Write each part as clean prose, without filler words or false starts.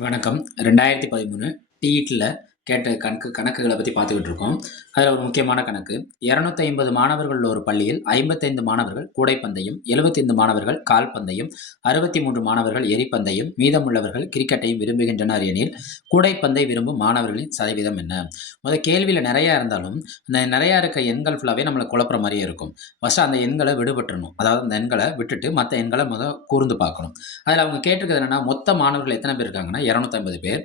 வணக்கம். 2013 டிஇடில கேட்ட கணக்குகள பத்தி பார்த்துக்கிட்டு இருக்கோம். அதுல ஒரு முக்கியமான கணக்கு. 250 மாணவர்கள் உள்ள ஒரு பள்ளியில் 55 மாணவர்கள் கூடைப்பந்தையும், 75 மாணவர்கள் கால்பந்தையும், 63 மாணவர்கள் எறிபந்தையும், மீதமுள்ளவர்கள் கிரிக்கெட்டையும் விரும்புகின்றனர் எனில், கூடைப்பந்தை விரும்பும் மாணவர்களின் சதவீதம் என்ன? கேள்வியில நெறைய இருந்தாலும், அந்த நெறைய இருக்க எண்கள் ஃபுல்லாவே நம்மள குழப்புற மாரியே இருக்கும். ஃபர்ஸ்ட் அந்த எண்கள விடுபட்டுறணும். அதாவது அந்த எண்கள விட்டுட்டு மத்த எண்கள கூர்ந்து பார்க்கணும். அதுல அவங்க கேட்டிருக்கிறது என்னன்னா, மொத்த மாணவர்கள் எத்தன பேர் இருக்காங்கன்னா 250 பேர்.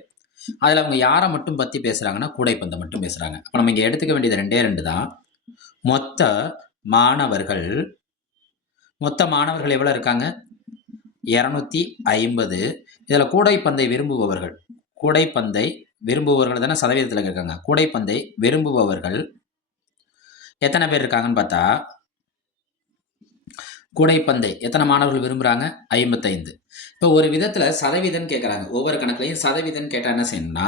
அதுல அவங்க யார மட்டும் பத்தி பேசுறாங்கன்னா, கூடைப்பந்த மட்டும் பேசுறாங்க. அப்ப நம்ம இங்க எடுத்துக்க வேண்டியது 2டே 2 தான். மொத்த மாணவர்கள் மொத்த மாணவர்கள் எவ்வளவு இருக்காங்க? 250. இதுல கூடைப்பந்தை விரும்புபவர்கள் கூடைப்பந்தை விரும்புபவர்கள் தானே சதவீதத்துல இருக்காங்க. கூடைப்பந்தை விரும்புபவர்கள் எத்தனை பேர் இருக்காங்கன்னு பார்த்தா, கூடைப்பந்தை எத்தனை மாணவர்கள் விரும்புறாங்க? 55. இப்போ ஒரு விதத்துல சதவீதம் கேட்குறாங்க. ஒவ்வொரு கணக்குலையும் சதவீதம் கேட்டா என்ன செய்யணும்னா,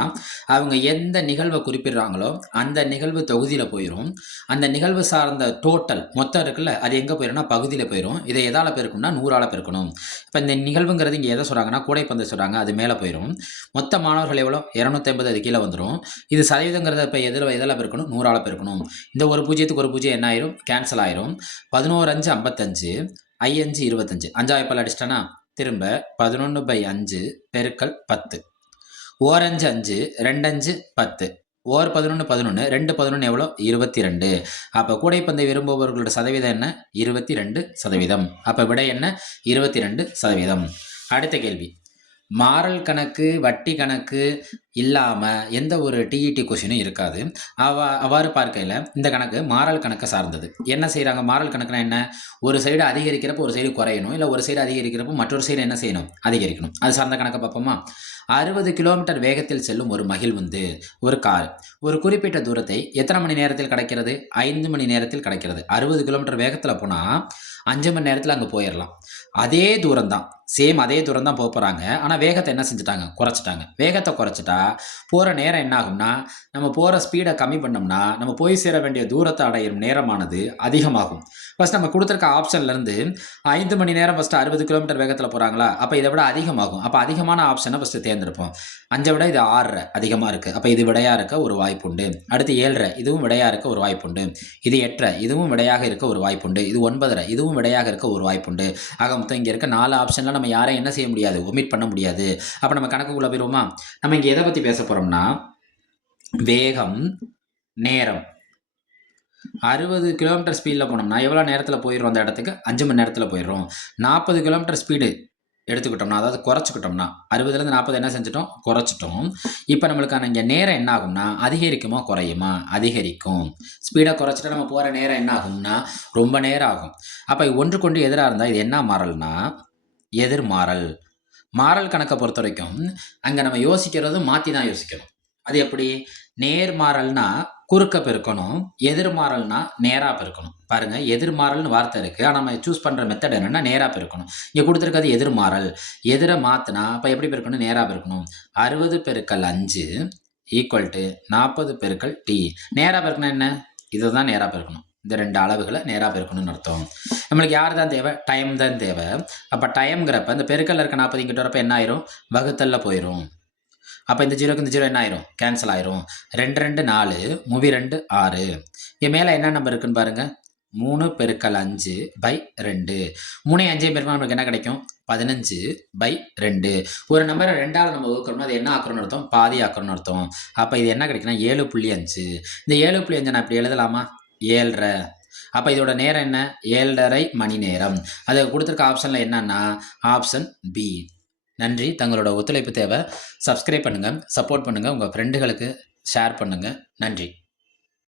அவங்க எந்த நிகழ்வை குறிப்பிடுறாங்களோ அந்த நிகழ்வு தொகுதியில போயிரும். அந்த நிகழ்வு சார்ந்த டோட்டல் மொத்தம் இருக்குல்ல, அது எங்க போயிரும்னா பகுதியில போயிரும். இதை எதால பெருக்கணும்னா 100ஆல பெருக்கணும். இப்ப இந்த நிகழ்வுங்கிறது இங்க எதை சொல்றாங்கன்னா, கூடைப்பந்து சொல்றாங்க. அது மேல போயிரும். மொத்த மாணவர்கள் எவ்வளோ? 250 அது கீழ வந்துரும். இது சதவீதங்கிறத இப்ப எதுல பெருக்கணும்? 100ஆல பெருக்கணும். இந்த ஒரு பூஜ்ஜியத்துக்கு ஒரு பூஜ்ஜியம் என்ன ஆயிரும்? கேன்சல் ஆயிரும். 11 5 55, I 5 25. 5 வாய்ப்பால் அடிச்சிட்டனா திரும்ப 11/5 பெருக்கல் 10. ஓர் 5 5, 2 5 10. ஓர் 11 11, 2 11 எவ்வளோ? 22. அப்ப கூடைப்பந்தை விரும்புபவர்களோட சதவீதம் என்ன? 22%. அப்ப விடை என்ன? 22%. அடுத்த கேள்வி. மாறல் கணக்கு, வட்டி கணக்கு இல்லாம எந்த ஒரு டிஇடி கொஸ்டினும் இருக்காது. அவ்வாறு பார்க்கையில இந்த கணக்கு மாறல் கணக்க சார்ந்தது. என்ன செய்றாங்க? மாறல் கணக்குனா என்ன? ஒரு சைடு அதிகரிக்கிறப்போ ஒரு சைடு குறையணும். இல்ல ஒரு சைடு அதிகரிக்கிறப்போ மற்றொரு சைடு என்ன செய்யணும்? அதிகரிக்கணும். அது சார்ந்த கணக்க பார்ப்போமா? 60 கிலோமீட்டர் வேகத்தில் செல்லும் ஒரு மகிழ்வுந்து, ஒரு கார். ஒரு குறிப்பிட்ட தூரத்தை எத்தனை மணி நேரத்தில் கடக்கிறது? 5 மணி நேரத்தில் கடக்கிறது. 60 கிலோமீட்டர் வேகத்துல போனா 5 மணி நேரத்துல அங்க போயிரலாம். அதே தூரம் தான். சேம் அதே தூரம் தான் போறாங்க. ஆனா வேகத்த என்ன செஞ்சுட்டாங்க? குறைச்சுட்டாங்க. வேகத்த குறைச்சுட்டா, போற நேரம் என்ன ஆகும்னா, நம்ம போற ஸ்பீட கம்மி பண்ணோம்னா, நம்ம போய் சேர வேண்டிய தூரத்த அடையும் நேரமானது அதிகமாகும். ஃபர்ஸ்ட் நம்ம குடுத்திருக்க ஆப்ஷன்ல இருந்து 5 மணி நேரம் ஃபர்ஸ்ட் 60 கிலோமீட்டர் வேகத்துல போறாங்களா? அப்ப இத விட அதிகமாகும். அப்ப அதிகமான ஆப்ஷன ஃபர்ஸ்ட் தேர்ந்தெடுப்போம். 5 விட இது 6 அதிகமா இருக்கு. அப்ப இது விடையா இருக்க ஒரு வாய்ப்புண்டு. அடுத்து 7 இதுவும் விடையா இருக்க ஒரு வாய்ப்புண்டு. இது 8 இதுவும் விடையாக இருக்க ஒரு வாய்ப்புண்டு. இது 9 இதுவும் விடையாக இருக்க ஒரு வாய்ப்புண்டு. ஆக மொத்தம் இங்க இருக்க 4 ஆப்ஷன்ல நம்ம யாரையும் என்ன செய்ய முடியாது? ஒமிட் பண்ண முடியாது. அப்ப நம்ம கணக்குக்குள்ள போயிருவோமா? நம்ம இங்க எத பத்தி பேச போறோம்னா, வேகம், நேரம். 60 கிலோமீட்டர் ஸ்பீட்ல போனோம்னா எவ்வளவு நேரத்துல போயிரும் அந்த இடத்துக்கு? 5 மணி நேரத்துல போயிரும். 40 கிலோமீட்டர் ஸ்பீடு எடுத்துக்கிட்டோம்னா, அதாவது குறைச்சுக்கிட்டோம்னா, 60லேருந்து 40 என்ன செஞ்சுட்டோம்? குறைச்சுட்டோம். இப்ப நம்மளுக்கான இங்க நேரம் என்ன ஆகும்னா, அதிகரிக்குமா? குறையுமா? அதிகரிக்கும். ஸ்பீட குறைச்சுட்டா நம்ம போற நேரம் என்ன ஆகும்னா, ரொம்ப நேரம் ஆகும். அப்ப ஒன்றுக்கொன்று எதிரா இருந்தா இது என்ன மாறல்னா, எதிர்மாறல். மாறல் கணக்க பொறுத்தவரைக்கும், அங்க நம்ம யோசிக்கிறதும் மாத்தி தான் யோசிக்கணும். அது எப்படி? நேர்மாறல்னா குறுக்க பெருக்கணும். எதிர்மாறல்னா நேரா பெருக்கணும். பாருங்க, எதிர்மாறல்னு வார்த்தை இருக்கு. ஆனா நம்ம சூஸ் பண்ற மெத்தட் என்னன்னா நேரா பெருக்கணும். இங்க குடுத்திருக்கிறது எதிர்மாறல். எதிர மாத்துனா அப்ப எப்படி பெருக்கணும்? நேரா பெருக்கணும். 60 பெருக்கல் 5 ஈக்குவல் டு 40 பெருக்கல் டி. நேரா பெருக்கணும் என்ன? இதுதான் நேரா பெருக்கணும். இந்த 2 அளவுகள நேரா பெருக்கணும்னு அர்த்தம். நம்மளுக்கு யார் தான் தேவை? டைம் தான் தேவை. அப்ப டைம்ங்கிறப்ப இந்த பெருக்கல்ல இருக்க 40 இங்கிட்டு வரப்ப என்ன ஆயிரும்? வகுத்தல்ல போயிரும். அப்ப இந்த 0க்கு இந்த 0 என்ன ஆயிரும்? கேன்சல் ஆயிரும். 2 2 4 மூவி 2 6. இங்க மேல என்ன நம்பர் இருக்குன்னு பாருங்க. 3 பெருக்கல் 5/2. 3 5 பெருக்குனா நமக்கு என்ன கிடைக்கும்? 15/2. ஒரு நம்பர 2ஆல நம்ம வகுக்கிறோம்னா அது என்ன ஆக்குறோம்னு அர்த்தம்? பாதி ஆக்குறோம்னு அர்த்தம். அப்ப இது என்ன கிடைக்கும்னா 7.5. இந்த 7.5 நான் இப்படி எழுதலாமா? 7:30. அப்ப இதோட நேரம் என்ன? 7:30 மணி நேரம். அது குடுத்திருக்க ஆப்ஷன்ல என்னன்னா, ஆப்ஷன் பி. நன்றி. தங்களோட ஒத்துழைப்பு தேவை. சப்ஸ்கிரைப் பண்ணுங்க, சப்போர்ட் பண்ணுங்க. உங்க ஃப்ரெண்டுகளுக்கு ஷேர் பண்ணுங்க. நன்றி.